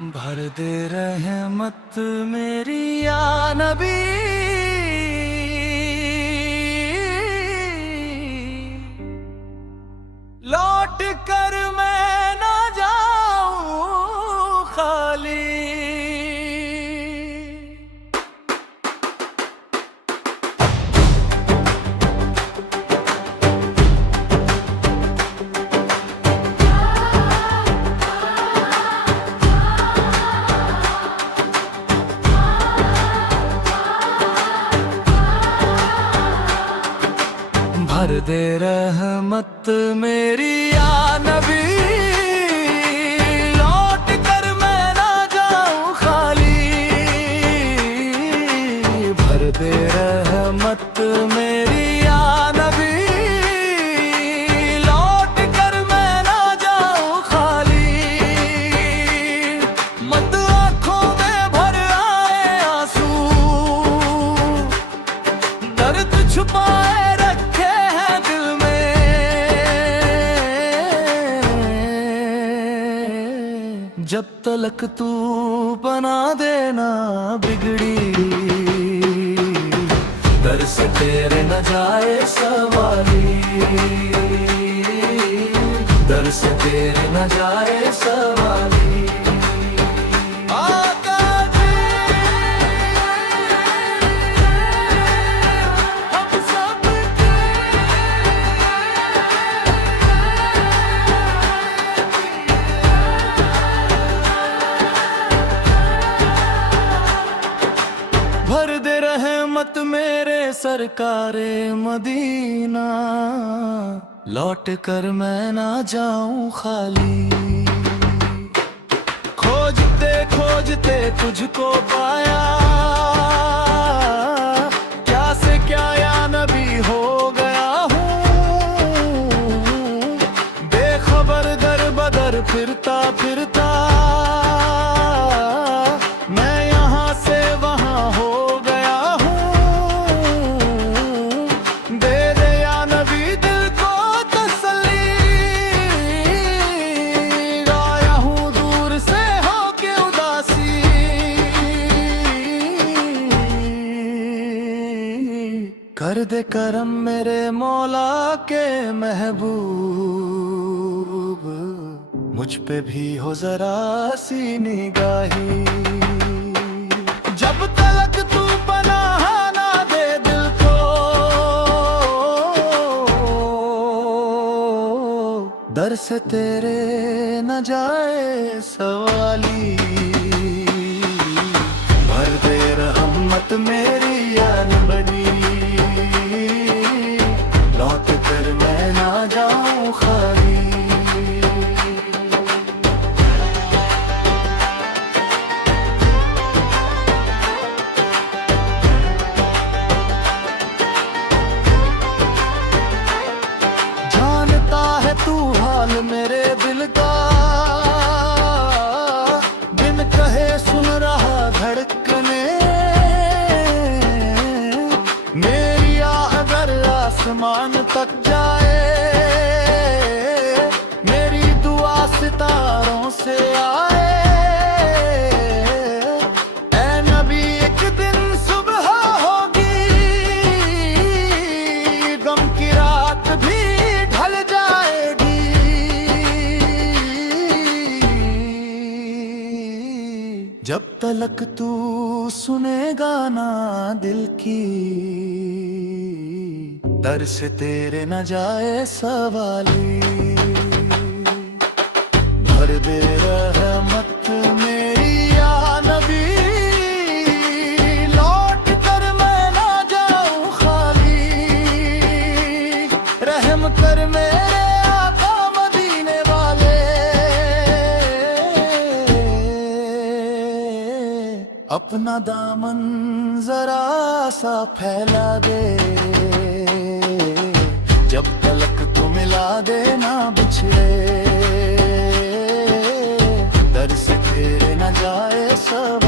भर दे रहमत मेरी या नबी, लौट कर मैं ना जाऊं खाली। भर दे रहमत मेरी या नबी, लौट कर मैं ना जाऊं खाली। भर दे रहमत मेरी या नबी, लौट कर मैं ना जाऊं खाली। मत आँखों में भर आए आंसू, दर्द छुपाए जब तलक तू बना देना बिगड़ी। दर से तेरे न जाए सवाली, दर से तेरे न जाए सवाली। भर दे रहमत मेरे सरकारे मदीना, लौट कर मैं ना जाऊं खाली। खोजते खोजते तुझको पाया, क्या से क्या या नबी हो गया हूँ। बेखबर दर बदर फिरता फिरता, मैं यहाँ से वहाँ हो कर दे करम मेरे मौला के महबूब, मुझ पे भी हो जरा सी निगाही। जब तलक तू पनाह ना दे दिल को, दर से तेरे न जाए सवाली। भर दे रहमत मेरी या नबी, लौट कर मैं ना जाऊं खाली। जानता है तू हाल मेरे दिल का, बिन कहे सुन रहा धड़कने मेरी। अगर आसमान तक जाए, मेरी दुआ सितारों से आए। ऐ नबी एक दिन सुबह होगी, गम की रात भी ढल जाएगी। जब तलक तू सुनेगा ना दिल की, दर से तेरे न जाए सवाली। भर दे रहमत मेरी या नबी, लौट कर मैं ना जाऊं खाली। रहम कर मेरे आका मदीने वाले, अपना दामन जरा सा फैला दे। जब तलक तू मिला देना बिछड़े, दर से तेरे न जाए सब।